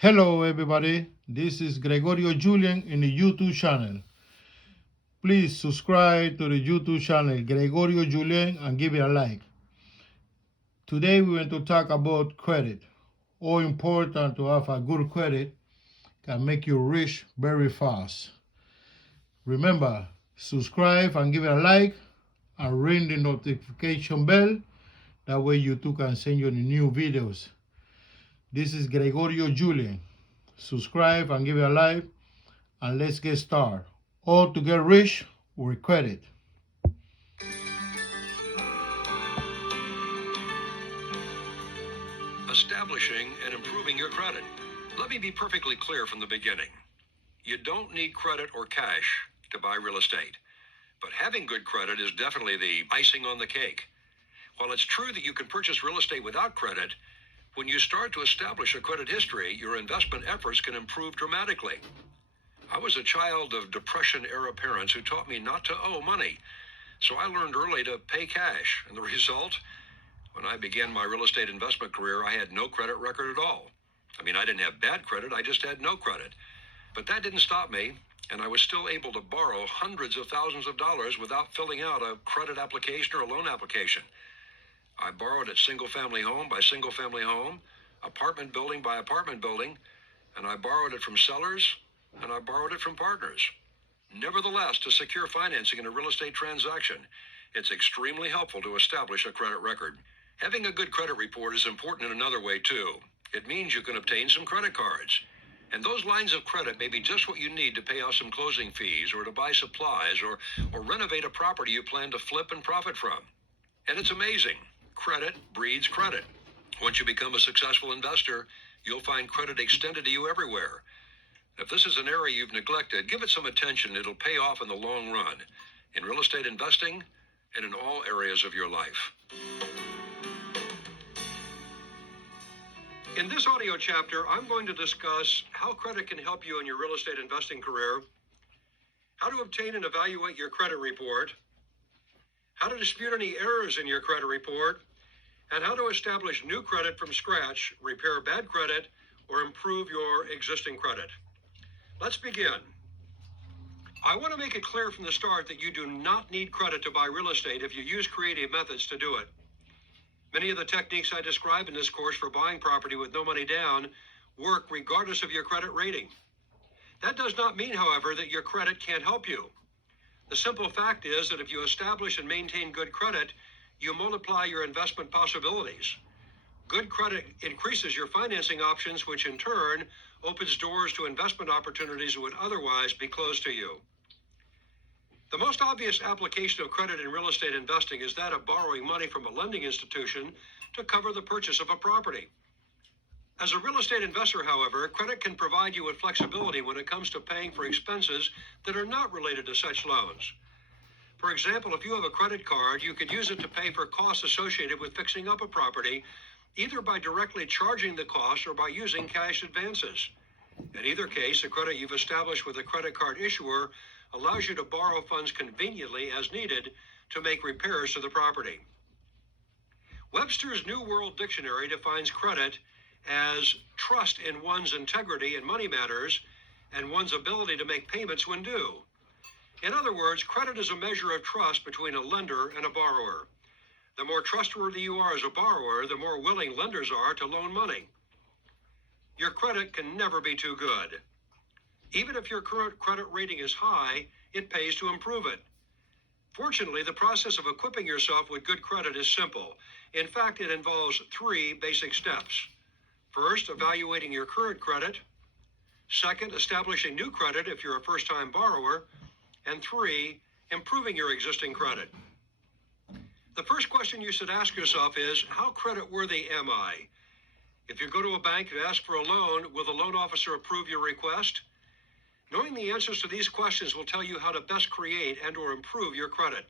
Hello, everybody. This is Gregorio Julian in the YouTube channel. Please subscribe to the YouTube channel Gregorio Julian and give it a like. Today, we're going to talk about credit. How important to have a good credit can make you rich very fast. Remember, subscribe and give it a like and ring the notification bell. That way, YouTube can send you the new videos. This is Gregorio Julian. Subscribe and give it a like, and let's get started. How to get rich with credit. Establishing and improving your credit. Let me be perfectly clear from the beginning. You don't need credit or cash to buy real estate, but having good credit is definitely the icing on the cake. While it's true that you can purchase real estate without credit, when you start to establish a credit history, your investment efforts can improve dramatically. I was a child of Depression-era parents who taught me not to owe money, so I learned early to pay cash, and the result? When I began my real estate investment career, I had no credit record at all. I mean, I didn't have bad credit, I just had no credit. But that didn't stop me, and I was still able to borrow hundreds of thousands of dollars without filling out a credit application or a loan application. I borrowed at single-family home by single-family home, apartment building by apartment building, and I borrowed it from sellers, and I borrowed it from partners. Nevertheless, to secure financing in a real estate transaction, it's extremely helpful to establish a credit record. Having a good credit report is important in another way, too. It means you can obtain some credit cards. And those lines of credit may be just what you need to pay off some closing fees or to buy supplies or renovate a property you plan to flip and profit from. And it's amazing. Credit breeds credit. Once you become a successful investor, you'll find credit extended to you everywhere. If this is an area you've neglected, give it some attention. It'll pay off in the long run, in real estate investing and in all areas of your life. In this audio chapter, I'm going to discuss how credit can help you in your real estate investing career, how to obtain and evaluate your credit report, how to dispute any errors in your credit report, and how to establish new credit from scratch, repair bad credit, or improve your existing credit. Let's begin. I want to make it clear from the start that you do not need credit to buy real estate if you use creative methods to do it. Many of the techniques I describe in this course for buying property with no money down work regardless of your credit rating. That does not mean, however, that your credit can't help you. The simple fact is that if you establish and maintain good credit, you multiply your investment possibilities. Good credit increases your financing options, which in turn opens doors to investment opportunities that would otherwise be closed to you. The most obvious application of credit in real estate investing is that of borrowing money from a lending institution to cover the purchase of a property. As a real estate investor, however, credit can provide you with flexibility when it comes to paying for expenses that are not related to such loans. For example, if you have a credit card, you could use it to pay for costs associated with fixing up a property, either by directly charging the cost or by using cash advances. In either case, the credit you've established with a credit card issuer allows you to borrow funds conveniently as needed to make repairs to the property. Webster's New World Dictionary defines credit as trust in one's integrity in money matters and one's ability to make payments when due. In other words, credit is a measure of trust between a lender and a borrower. The more trustworthy you are as a borrower, the more willing lenders are to loan money. Your credit can never be too good. Even if your current credit rating is high, it pays to improve it. Fortunately, the process of equipping yourself with good credit is simple. In fact, it involves 3 basic steps. First, evaluating your current credit. Second, establishing new credit if you're a first-time borrower. And 3, improving your existing credit. The first question you should ask yourself is, how creditworthy am I? If you go to a bank and ask for a loan, will the loan officer approve your request? Knowing the answers to these questions will tell you how to best create and/or improve your credit.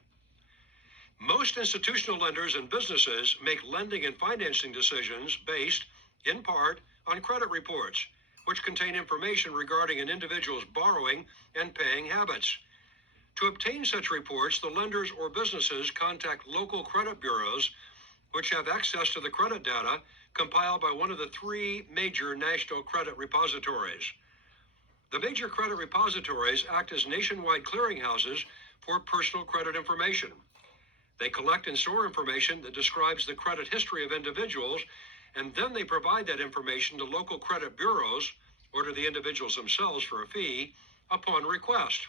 Most institutional lenders and businesses make lending and financing decisions based, in part, on credit reports, which contain information regarding an individual's borrowing and paying habits. To obtain such reports, the lenders or businesses contact local credit bureaus, which have access to the credit data compiled by one of the three major national credit repositories. The major credit repositories act as nationwide clearinghouses for personal credit information. They collect and store information that describes the credit history of individuals, and then they provide that information to local credit bureaus or to the individuals themselves for a fee upon request.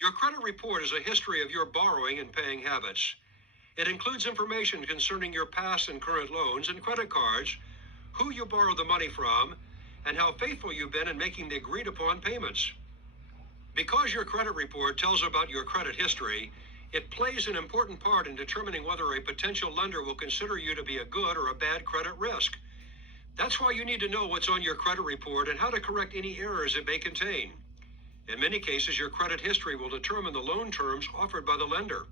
Your credit report is a history of your borrowing and paying habits. It includes information concerning your past and current loans and credit cards, who you borrowed the money from, and how faithful you've been in making the agreed upon payments. Because your credit report tells about your credit history, it plays an important part in determining whether a potential lender will consider you to be a good or a bad credit risk. That's why you need to know what's on your credit report and how to correct any errors it may contain. In many cases, your credit history will determine the loan terms offered by the lender.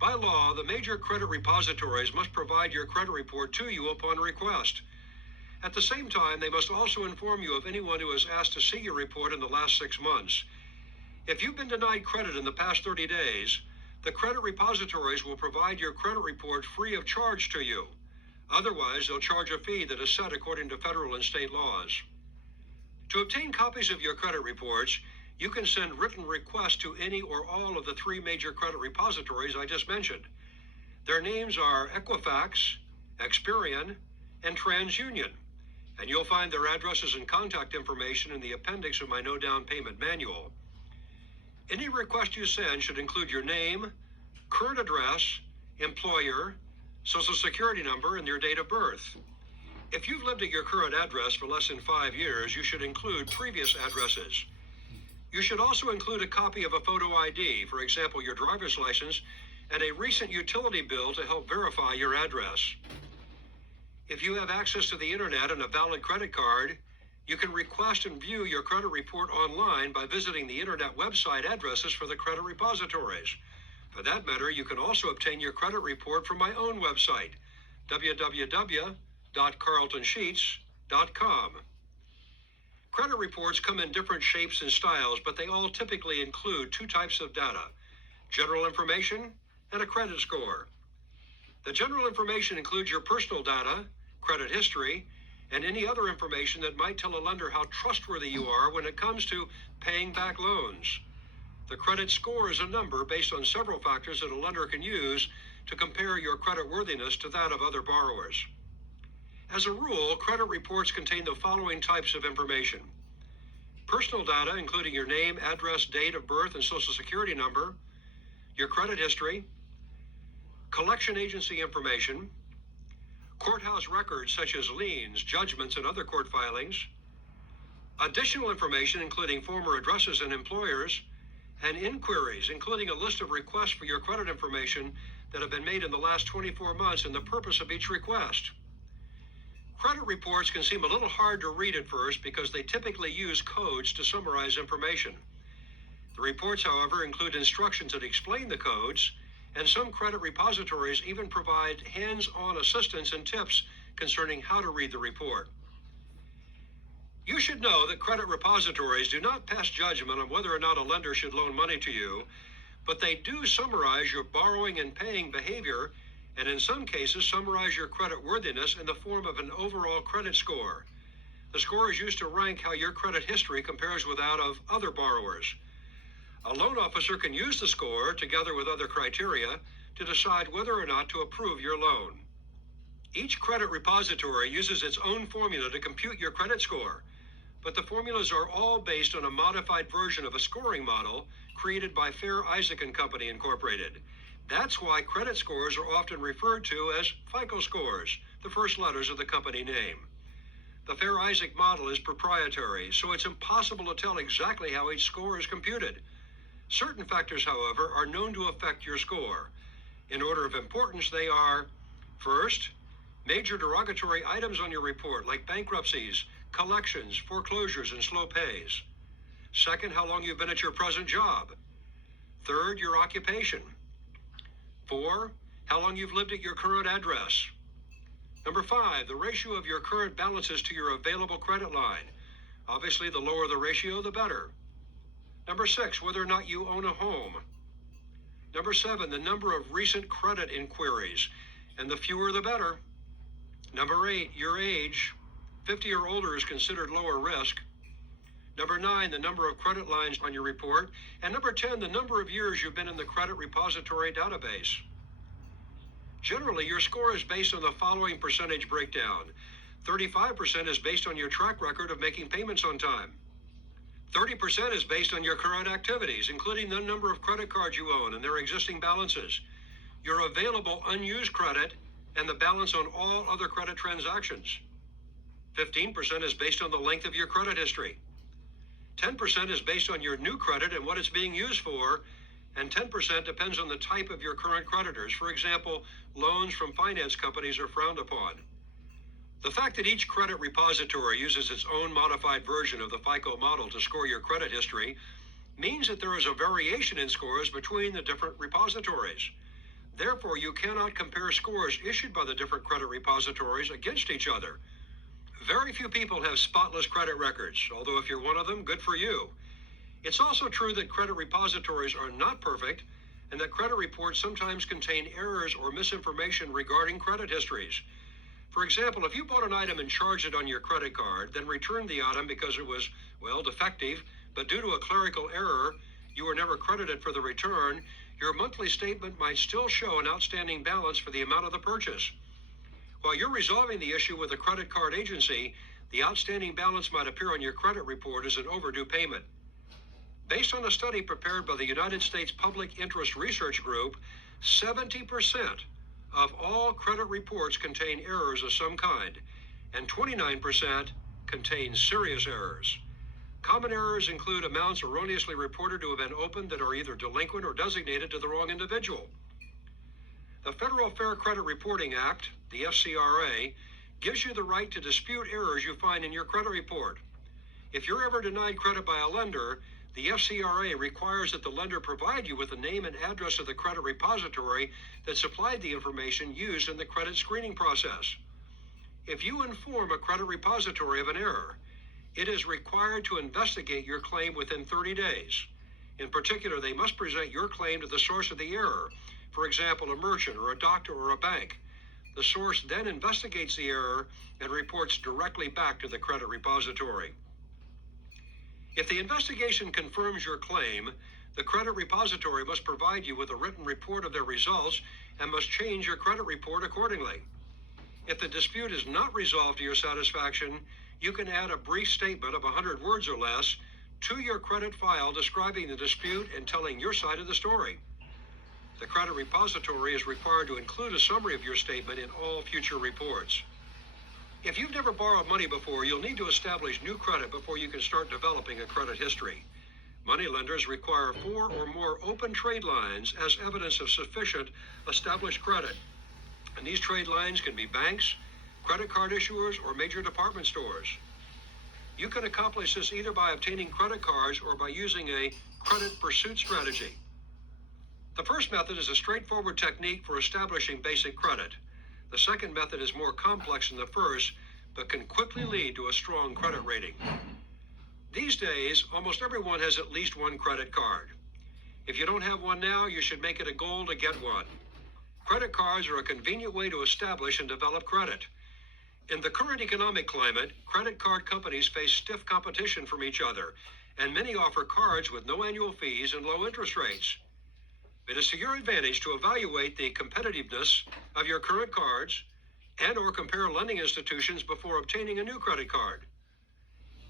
By law, the major credit repositories must provide your credit report to you upon request. At the same time, they must also inform you of anyone who has asked to see your report in the last 6 months. If you've been denied credit in the past 30 days, the credit repositories will provide your credit report free of charge to you. Otherwise, they'll charge a fee that is set according to federal and state laws. To obtain copies of your credit reports, you can send written requests to any or all of the three major credit repositories I just mentioned. Their names are Equifax, Experian, and TransUnion, and you'll find their addresses and contact information in the appendix of my No Down Payment Manual. Any request you send should include your name, current address, employer, social security number, and your date of birth. If you've lived at your current address for less than 5 years, you should include previous addresses. You should also include a copy of a photo ID, for example, your driver's license, and a recent utility bill to help verify your address. If you have access to the internet and a valid credit card, you can request and view your credit report online by visiting the internet website addresses for the credit repositories. For that matter, you can also obtain your credit report from my own website, www.carltonsheets.com. Credit reports come in different shapes and styles, but they all typically include two types of data: general information and a credit score. The general information includes your personal data, credit history, and any other information that might tell a lender how trustworthy you are when it comes to paying back loans. The credit score is a number based on several factors that a lender can use to compare your credit worthiness to that of other borrowers. As a rule, credit reports contain the following types of information: personal data, including your name, address, date of birth, and social security number, your credit history, collection agency information, courthouse records such as liens, judgments, and other court filings, additional information including former addresses and employers, and inquiries, including a list of requests for your credit information that have been made in the last 24 months and the purpose of each request. Credit reports can seem a little hard to read at first because they typically use codes to summarize information. The reports, however, include instructions that explain the codes, and some credit repositories even provide hands-on assistance and tips concerning how to read the report. You should know that credit repositories do not pass judgment on whether or not a lender should loan money to you, but they do summarize your borrowing and paying behavior, and in some cases summarize your credit worthiness in the form of an overall credit score. The score is used to rank how your credit history compares with that of other borrowers. A loan officer can use the score, together with other criteria, to decide whether or not to approve your loan. Each credit repository uses its own formula to compute your credit score, but the formulas are all based on a modified version of a scoring model created by Fair Isaac & Company Incorporated. That's why credit scores are often referred to as FICO scores, the first letters of the company name. The Fair Isaac model is proprietary, so it's impossible to tell exactly how each score is computed. Certain factors, however, are known to affect your score. In order of importance, they are: first, major derogatory items on your report, like bankruptcies, collections, foreclosures, and slow pays. Second, how long you've been at your present job. Third, your occupation. 4, how long you've lived at your current address. Number 5, the ratio of your current balances to your available credit line. Obviously, the lower the ratio, the better. Number 6, whether or not you own a home. Number 7, the number of recent credit inquiries, and the fewer the better. Number 8, your age. 50 or older is considered lower risk. Number 9, the number of credit lines on your report. And number 10, the number of years you've been in the credit repository database. Generally, your score is based on the following percentage breakdown. 35% is based on your track record of making payments on time. 30% is based on your current activities, including the number of credit cards you own and their existing balances, your available unused credit, and the balance on all other credit transactions. 15% is based on the length of your credit history. 10% is based on your new credit and what it's being used for, and 10% depends on the type of your current creditors. For example, loans from finance companies are frowned upon. The fact that each credit repository uses its own modified version of the FICO model to score your credit history means that there is a variation in scores between the different repositories. Therefore, you cannot compare scores issued by the different credit repositories against each other. Very few people have spotless credit records, although if you're one of them, good for you. It's also true that credit repositories are not perfect and that credit reports sometimes contain errors or misinformation regarding credit histories. For example, if you bought an item and charged it on your credit card, then returned the item because it was, defective, but due to a clerical error, you were never credited for the return, your monthly statement might still show an outstanding balance for the amount of the purchase. While you're resolving the issue with a credit card agency, the outstanding balance might appear on your credit report as an overdue payment. Based on a study prepared by the United States Public Interest Research Group, 70% of all credit reports contain errors of some kind, and 29% contain serious errors. Common errors include amounts erroneously reported to have been opened that are either delinquent or designated to the wrong individual. The Federal Fair Credit Reporting Act, the FCRA, gives you the right to dispute errors you find in your credit report. If you're ever denied credit by a lender, the FCRA requires that the lender provide you with the name and address of the credit repository that supplied the information used in the credit screening process. If you inform a credit repository of an error, it is required to investigate your claim within 30 days. In particular, they must present your claim to the source of the error, for example, a merchant or a doctor or a bank. The source then investigates the error and reports directly back to the credit repository. If the investigation confirms your claim, the credit repository must provide you with a written report of their results and must change your credit report accordingly. If the dispute is not resolved to your satisfaction, you can add a brief statement of 100 words or less to your credit file describing the dispute and telling your side of the story. The credit repository is required to include a summary of your statement in all future reports. If you've never borrowed money before, you'll need to establish new credit before you can start developing a credit history. Moneylenders require 4 or more open trade lines as evidence of sufficient established credit. And these trade lines can be banks, credit card issuers, or major department stores. You can accomplish this either by obtaining credit cards or by using a credit pursuit strategy. The first method is a straightforward technique for establishing basic credit. The second method is more complex than the first, but can quickly lead to a strong credit rating. These days, almost everyone has at least one credit card. If you don't have one now, you should make it a goal to get one. Credit cards are a convenient way to establish and develop credit. In the current economic climate, credit card companies face stiff competition from each other, and many offer cards with no annual fees and low interest rates. It is to your advantage to evaluate the competitiveness of your current cards and or compare lending institutions before obtaining a new credit card.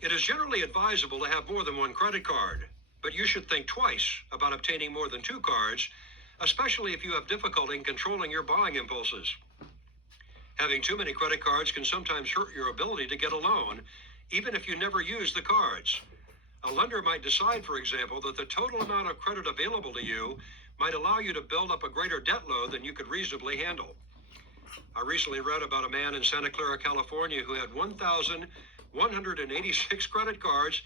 It is generally advisable to have more than one credit card, but you should think twice about obtaining more than 2 cards, especially if you have difficulty in controlling your buying impulses. Having too many credit cards can sometimes hurt your ability to get a loan, even if you never use the cards. A lender might decide, for example, that the total amount of credit available to you might allow you to build up a greater debt load than you could reasonably handle. I recently read about a man in Santa Clara, California, who had 1,186 credit cards,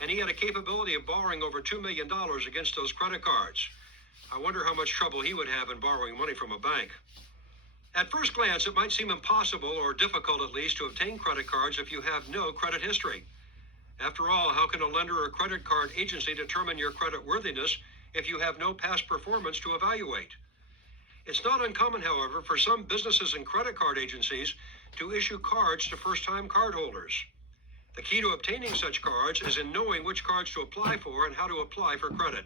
and he had a capability of borrowing over $2 million against those credit cards. I wonder how much trouble he would have in borrowing money from a bank. At first glance, it might seem impossible, or difficult at least, to obtain credit cards if you have no credit history. After all, how can a lender or credit card agency determine your credit worthiness if you have no past performance to evaluate? It's not uncommon, however, for some businesses and credit card agencies to issue cards to first-time cardholders. The key to obtaining such cards is in knowing which cards to apply for and how to apply for credit.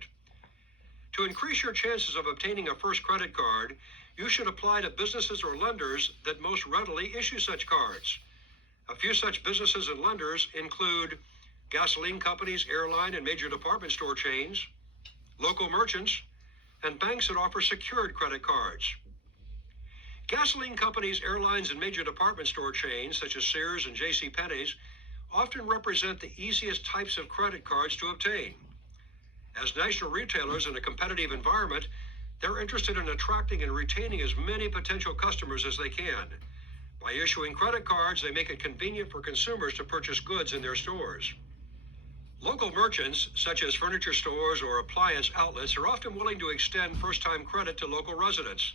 To increase your chances of obtaining a first credit card, you should apply to businesses or lenders that most readily issue such cards. A few such businesses and lenders include gasoline companies, airline and major department store chains, local merchants, and banks that offer secured credit cards. Gasoline companies, airlines, and major department store chains, such as Sears and J.C. Penney's, often represent the easiest types of credit cards to obtain. As national retailers in a competitive environment, they're interested in attracting and retaining as many potential customers as they can. By issuing credit cards, they make it convenient for consumers to purchase goods in their stores. Local merchants, such as furniture stores or appliance outlets, are often willing to extend first-time credit to local residents.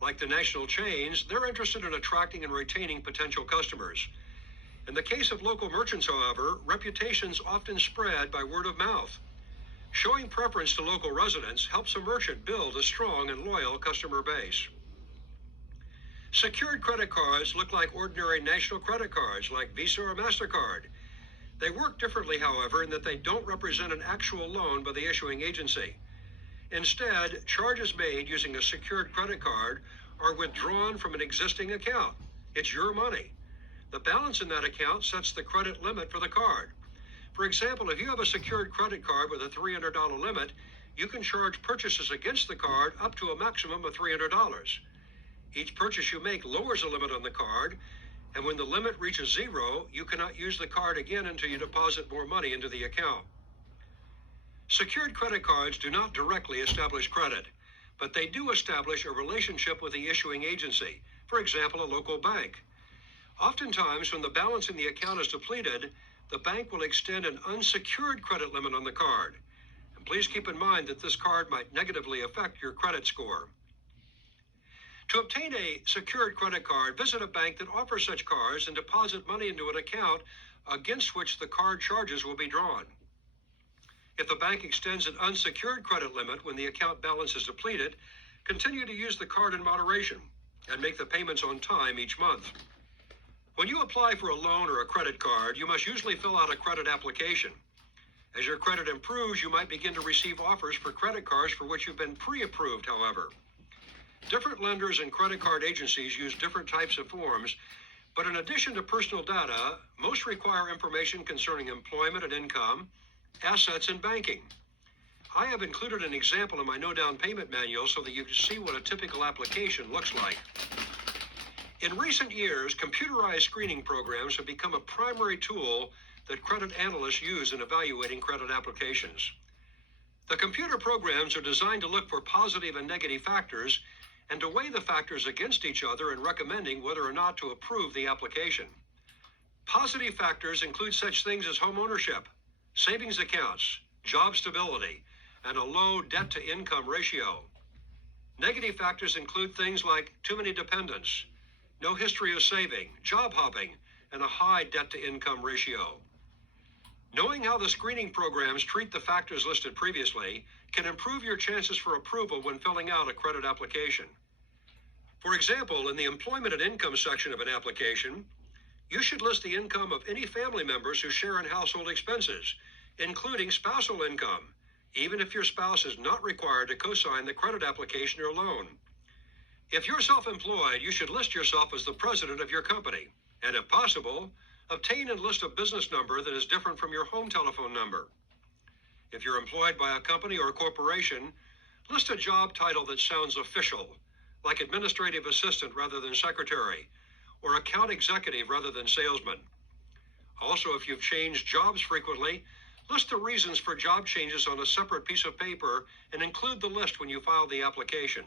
Like the national chains, they're interested in attracting and retaining potential customers. In the case of local merchants, however, reputations often spread by word of mouth. Showing preference to local residents helps a merchant build a strong and loyal customer base. Secured credit cards look like ordinary national credit cards like Visa or MasterCard. They work differently, however, in that they don't represent an actual loan by the issuing agency. Instead, charges made using a secured credit card are withdrawn from an existing account. It's your money. The balance in that account sets the credit limit for the card. For example, if you have a secured credit card with a $300 limit, you can charge purchases against the card up to a maximum of $300. Each purchase you make lowers the limit on the card, and when the limit reaches zero, you cannot use the card again until you deposit more money into the account. Secured credit cards do not directly establish credit, but they do establish a relationship with the issuing agency, for example, a local bank. Oftentimes, when the balance in the account is depleted, the bank will extend an unsecured credit limit on the card. And please keep in mind that this card might negatively affect your credit score. To obtain a secured credit card, visit a bank that offers such cards and deposit money into an account against which the card charges will be drawn. If the bank extends an unsecured credit limit when the account balance is depleted, continue to use the card in moderation and make the payments on time each month. When you apply for a loan or a credit card, you must usually fill out a credit application. As your credit improves, you might begin to receive offers for credit cards for which you've been pre-approved, however. Different lenders and credit card agencies use different types of forms, but in addition to personal data, most require information concerning employment and income, assets, and banking. I have included an example in my no down payment manual so that you can see what a typical application looks like. In recent years, computerized screening programs have become a primary tool that credit analysts use in evaluating credit applications. The computer programs are designed to look for positive and negative factors and to weigh the factors against each other in recommending whether or not to approve the application. Positive factors include such things as home ownership, savings accounts, job stability, and a low debt-to-income ratio. Negative factors include things like too many dependents, no history of saving, job hopping, and a high debt-to-income ratio. Knowing how the screening programs treat the factors listed previously can improve your chances for approval when filling out a credit application. For example, in the employment and income section of an application, you should list the income of any family members who share in household expenses, including spousal income, even if your spouse is not required to co-sign the credit application or loan. If you're self-employed, you should list yourself as the president of your company, and if possible, obtain and list a business number that is different from your home telephone number. If you're employed by a company or a corporation, list a job title that sounds official, like administrative assistant rather than secretary, or account executive rather than salesman. Also, if you've changed jobs frequently, list the reasons for job changes on a separate piece of paper and include the list when you file the application.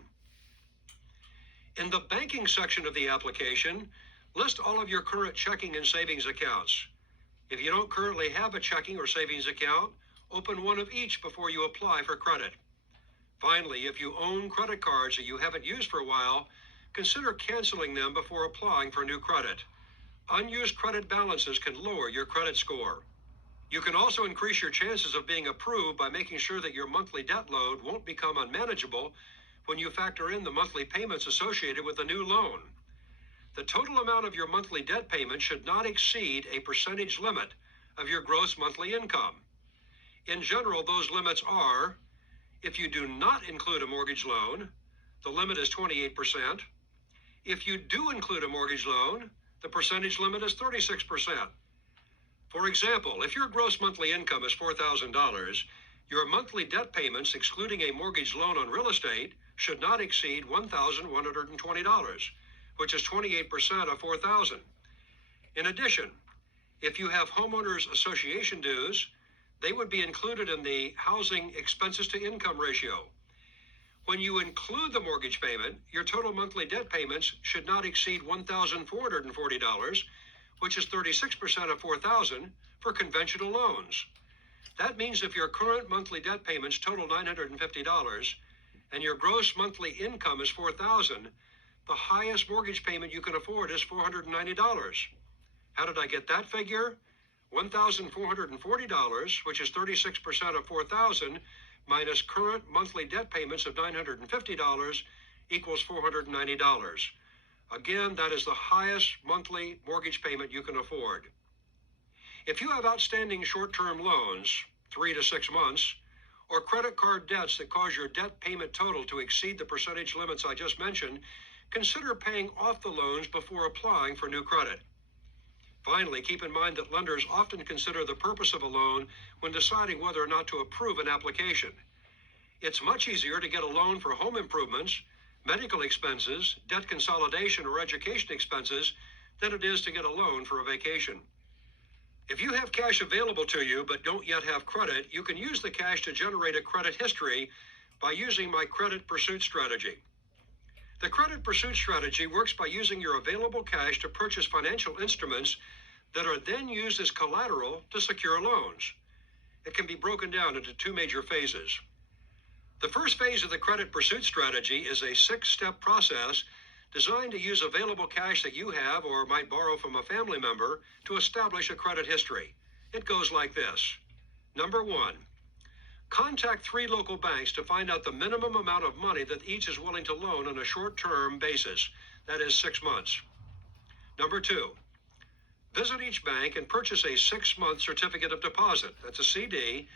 In the banking section of the application, list all of your current checking and savings accounts. If you don't currently have a checking or savings account, open one of each before you apply for credit. Finally, if you own credit cards that you haven't used for a while, consider canceling them before applying for new credit. Unused credit balances can lower your credit score. You can also increase your chances of being approved by making sure that your monthly debt load won't become unmanageable when you factor in the monthly payments associated with a new loan. the total amount of your monthly debt payment should not exceed a percentage limit of your gross monthly income. In general, those limits are: if you do not include a mortgage loan, the limit is 28%. If you do include a mortgage loan, the percentage limit is 36%. For example, if your gross monthly income is $4,000, your monthly debt payments, excluding a mortgage loan on real estate, should not exceed $1,120, which is 28% of $4,000. In addition, if you have homeowners association dues, they would be included in the housing expenses to income ratio. When you include the mortgage payment, your total monthly debt payments should not exceed $1,440, which is 36% of $4,000 for conventional loans. That means if your current monthly debt payments total $950 and your gross monthly income is $4,000, the highest mortgage payment you can afford is $490. How did I get that figure? $1,440, which is 36% of $4,000, minus current monthly debt payments of $950 equals $490. Again, that is the highest monthly mortgage payment you can afford. If you have outstanding short-term loans, 3 to 6 months, or credit card debts that cause your debt payment total to exceed the percentage limits I just mentioned, consider paying off the loans before applying for new credit. Finally, keep in mind that lenders often consider the purpose of a loan when deciding whether or not to approve an application. It's much easier to get a loan for home improvements, medical expenses, debt consolidation, or education expenses than it is to get a loan for a vacation. If you have cash available to you but don't yet have credit, you can use the cash to generate a credit history by using my credit pursuit strategy. The credit pursuit strategy works by using your available cash to purchase financial instruments that are then used as collateral to secure loans. It can be broken down into 2 major phases. The first phase of the credit pursuit strategy is a 6-step process designed to use available cash that you have or might borrow from a family member to establish a credit history. It goes like this. Number 1, contact 3 local banks to find out the minimum amount of money that each is willing to loan on a short-term basis, that is 6 months. Number 2, visit each bank and purchase a 6-month certificate of deposit, that's a CD,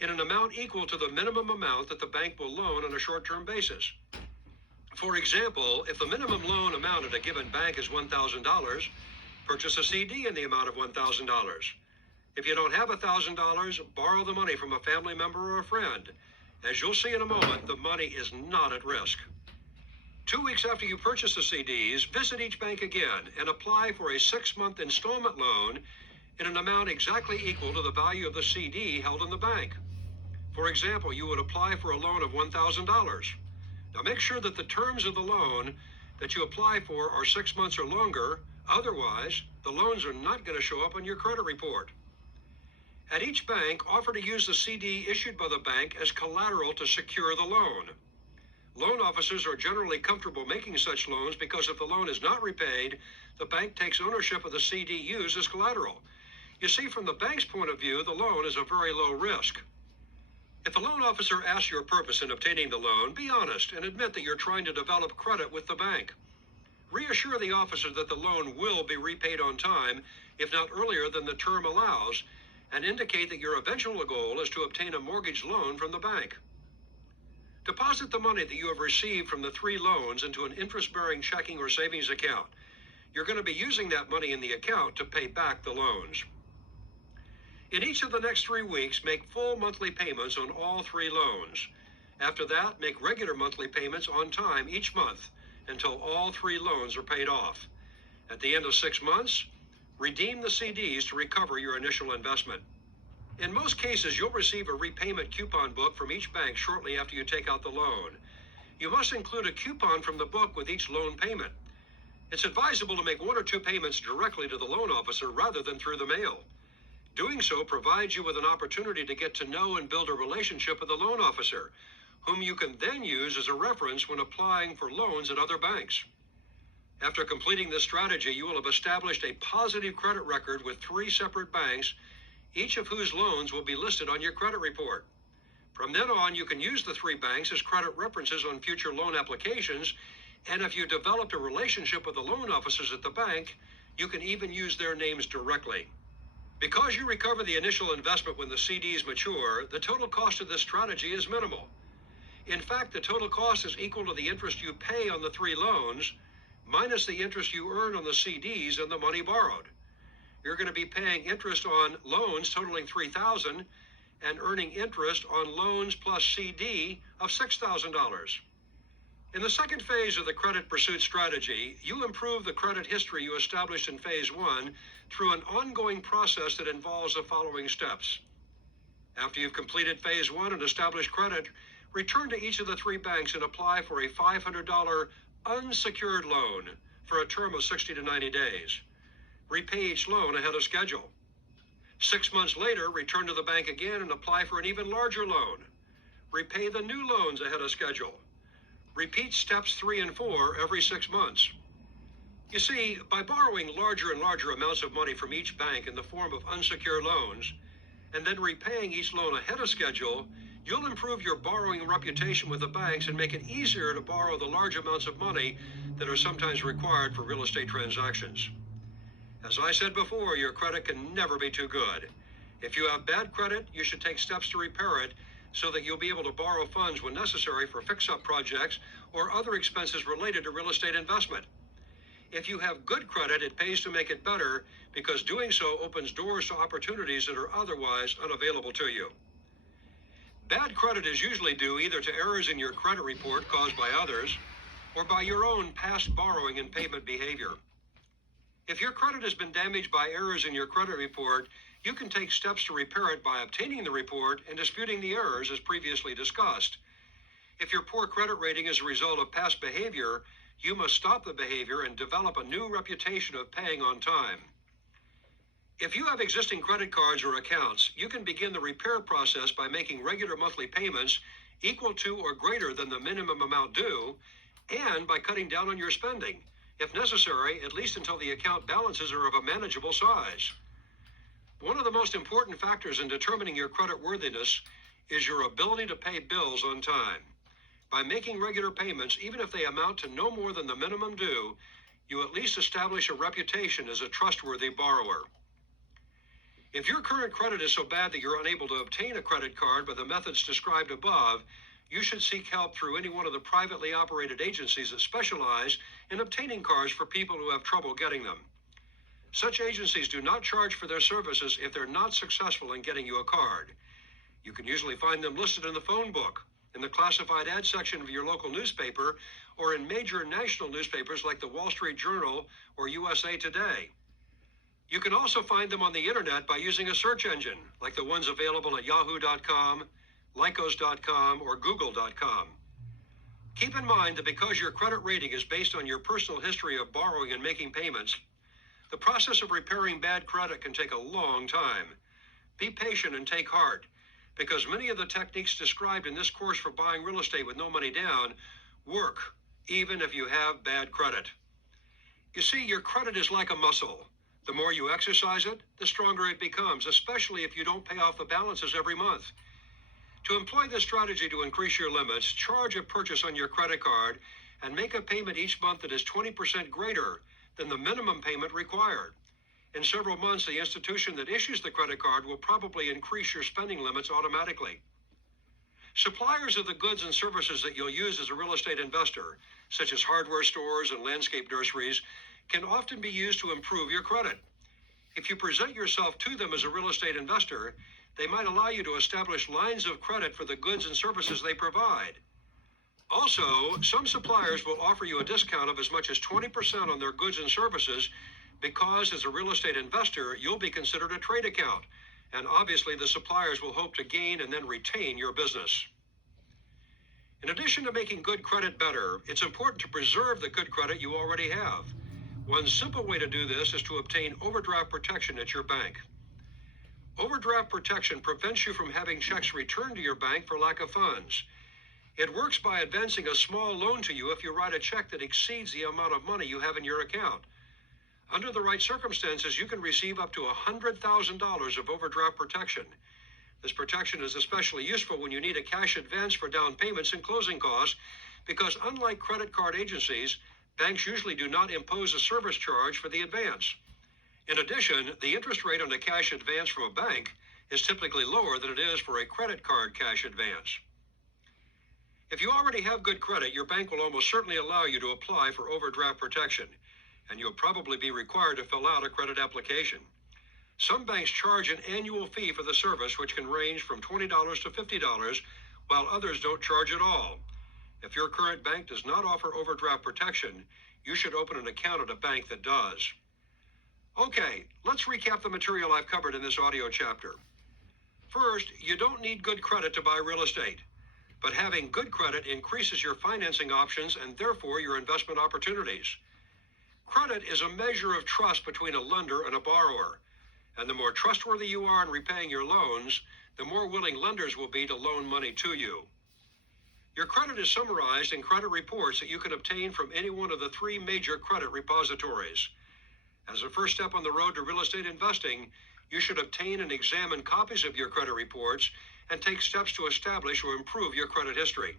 in an amount equal to the minimum amount that the bank will loan on a short-term basis. For example, if the minimum loan amount at a given bank is $1,000, purchase a CD in the amount of $1,000. If you don't have $1,000, borrow the money from a family member or a friend. As you'll see in a moment, the money is not at risk. 2 weeks after you purchase the CDs, visit each bank again and apply for a 6-month installment loan in an amount exactly equal to the value of the CD held in the bank. For example, you would apply for a loan of $1,000. Now make sure that the terms of the loan that you apply for are 6 months or longer. Otherwise, the loans are not going to show up on your credit report. At each bank, offer to use the CD issued by the bank as collateral to secure the loan. Loan officers are generally comfortable making such loans because if the loan is not repaid, the bank takes ownership of the CD used as collateral. You see, from the bank's point of view, the loan is a very low risk. If the loan officer asks your purpose in obtaining the loan, be honest and admit that you're trying to develop credit with the bank. Reassure the officer that the loan will be repaid on time, if not earlier than the term allows, and indicate that your eventual goal is to obtain a mortgage loan from the bank. Deposit the money that you have received from the 3 loans into an interest-bearing checking or savings account. You're going to be using that money in the account to pay back the loans. In each of the next 3 weeks, make full monthly payments on all 3 loans. After that, make regular monthly payments on time each month until all 3 loans are paid off. At the end of 6 months, redeem the CDs to recover your initial investment. In most cases, you'll receive a repayment coupon book from each bank shortly after you take out the loan. You must include a coupon from the book with each loan payment. It's advisable to make 1 or 2 payments directly to the loan officer rather than through the mail. Doing so provides you with an opportunity to get to know and build a relationship with the loan officer, whom you can then use as a reference when applying for loans at other banks. After completing this strategy, you will have established a positive credit record with 3 separate banks, each of whose loans will be listed on your credit report. From then on, you can use the 3 banks as credit references on future loan applications And if you developed a relationship with the loan officers at the bank, you can even use their names directly. Because you recover the initial investment when the CDs mature, the total cost of this strategy is minimal. In fact, the total cost is equal to the interest you pay on the 3 loans, minus the interest you earn on the CDs and the money borrowed. You're going to be paying interest on loans totaling $3,000 and earning interest on loans plus CD of $6,000. In the second phase of the credit pursuit strategy, you improve the credit history you established in phase 1 through an ongoing process that involves the following steps. After you've completed phase 1 and established credit, return to each of the 3 banks and apply for a $500 unsecured loan for a term of 60 to 90 days. Repay each loan ahead of schedule. 6 months later, return to the bank again and apply for an even larger loan. Repay the new loans ahead of schedule. Repeat steps 3 and 4 every 6 months. You see, by borrowing larger and larger amounts of money from each bank in the form of unsecured loans, and then repaying each loan ahead of schedule, you'll improve your borrowing reputation with the banks and make it easier to borrow the large amounts of money that are sometimes required for real estate transactions. As I said before, your credit can never be too good. If you have bad credit, you should take steps to repair it so that you'll be able to borrow funds when necessary for fix-up projects or other expenses related to real estate investment. If you have good credit, it pays to make it better because doing so opens doors to opportunities that are otherwise unavailable to you. Bad credit is usually due either to errors in your credit report caused by others or by your own past borrowing and payment behavior. If your credit has been damaged by errors in your credit report, you can take steps to repair it by obtaining the report and disputing the errors as previously discussed. If your poor credit rating is a result of past behavior, you must stop the behavior and develop a new reputation of paying on time. If you have existing credit cards or accounts, you can begin the repair process by making regular monthly payments equal to or greater than the minimum amount due, and by cutting down on your spending, if necessary, at least until the account balances are of a manageable size. One of the most important factors in determining your credit worthiness is your ability to pay bills on time. By making regular payments, even if they amount to no more than the minimum due, you at least establish a reputation as a trustworthy borrower. If your current credit is so bad that you're unable to obtain a credit card by the methods described above, you should seek help through any one of the privately operated agencies that specialize in obtaining cards for people who have trouble getting them. Such agencies do not charge for their services if they're not successful in getting you a card. You can usually find them listed in the phone book, in the classified ad section of your local newspaper, or in major national newspapers like the Wall Street Journal or USA Today. You can also find them on the internet by using a search engine, like the ones available at yahoo.com, lycos.com, or google.com. Keep in mind that because your credit rating is based on your personal history of borrowing and making payments, the process of repairing bad credit can take a long time. Be patient and take heart, because many of the techniques described in this course for buying real estate with no money down work, even if you have bad credit. You see, your credit is like a muscle. The more you exercise it, the stronger it becomes, especially if you don't pay off the balances every month. To employ this strategy to increase your limits, charge a purchase on your credit card and make a payment each month that is 20% greater than the minimum payment required. In several months, the institution that issues the credit card will probably increase your spending limits automatically. Suppliers of the goods and services that you'll use as a real estate investor, such as hardware stores and landscape nurseries, can often be used to improve your credit. If you present yourself to them as a real estate investor, they might allow you to establish lines of credit for the goods and services they provide. Also, some suppliers will offer you a discount of as much as 20% on their goods and services because as a real estate investor, you'll be considered a trade account. And obviously, the suppliers will hope to gain and then retain your business. In addition to making good credit better, it's important to preserve the good credit you already have. One simple way to do this is to obtain overdraft protection at your bank. Overdraft protection prevents you from having checks returned to your bank for lack of funds. It works by advancing a small loan to you if you write a check that exceeds the amount of money you have in your account. Under the right circumstances, you can receive up to $100,000 of overdraft protection. This protection is especially useful when you need a cash advance for down payments and closing costs, because unlike credit card agencies, banks usually do not impose a service charge for the advance. In addition, the interest rate on a cash advance from a bank is typically lower than it is for a credit card cash advance. If you already have good credit, your bank will almost certainly allow you to apply for overdraft protection, and you'll probably be required to fill out a credit application. Some banks charge an annual fee for the service, which can range from $20 to $50, while others don't charge at all. If your current bank does not offer overdraft protection, you should open an account at a bank that does. Okay, let's recap the material I've covered in this audio chapter. First, you don't need good credit to buy real estate, but having good credit increases your financing options and therefore your investment opportunities. Credit is a measure of trust between a lender and a borrower, and the more trustworthy you are in repaying your loans, the more willing lenders will be to loan money to you. Your credit is summarized in credit reports that you can obtain from any one of the 3 major credit repositories. As a first step on the road to real estate investing, you should obtain and examine copies of your credit reports and take steps to establish or improve your credit history.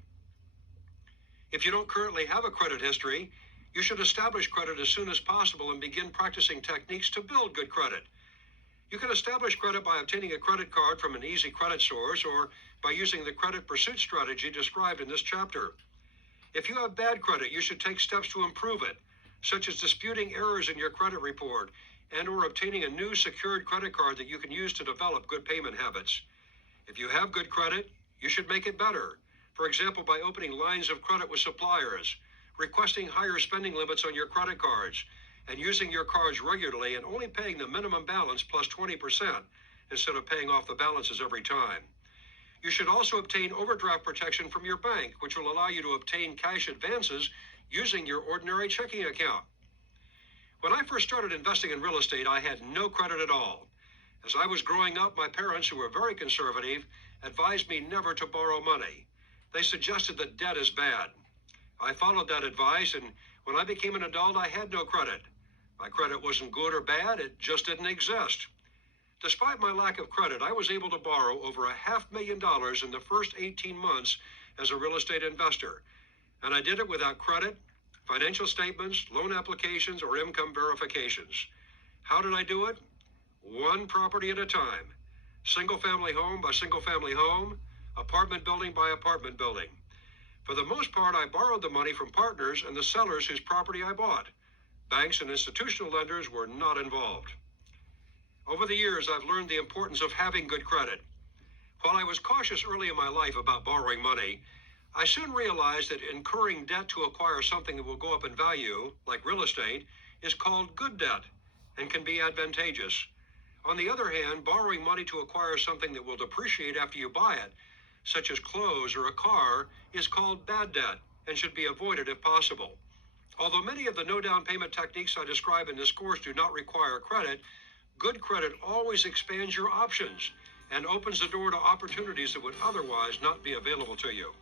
If you don't currently have a credit history, you should establish credit as soon as possible and begin practicing techniques to build good credit. You can establish credit by obtaining a credit card from an easy credit source or by using the credit pursuit strategy described in this chapter. If you have bad credit, you should take steps to improve it, such as disputing errors in your credit report and/or obtaining a new secured credit card that you can use to develop good payment habits. If you have good credit, you should make it better. For example, by opening lines of credit with suppliers, requesting higher spending limits on your credit cards, and using your cards regularly and only paying the minimum balance plus 20% instead of paying off the balances every time. You should also obtain overdraft protection from your bank, which will allow you to obtain cash advances using your ordinary checking account. When I first started investing in real estate, I had no credit at all. As I was growing up, my parents, who were very conservative, advised me never to borrow money. They suggested that debt is bad. I followed that advice, and when I became an adult, I had no credit. My credit wasn't good or bad, it just didn't exist. Despite my lack of credit, I was able to borrow over $500,000 in the first 18 months as a real estate investor, and I did it without credit, financial statements, loan applications, or income verifications. How did I do it? One property at a time. Single-family home by single-family home, apartment building by apartment building. For the most part, I borrowed the money from partners and the sellers whose property I bought. Banks and institutional lenders were not involved. Over the years, I've learned the importance of having good credit. While I was cautious early in my life about borrowing money, I soon realized that incurring debt to acquire something that will go up in value, like real estate, is called good debt and can be advantageous. On the other hand, borrowing money to acquire something that will depreciate after you buy it, such as clothes or a car, is called bad debt and should be avoided if possible. Although many of the no down payment techniques I describe in this course do not require credit, good credit always expands your options and opens the door to opportunities that would otherwise not be available to you.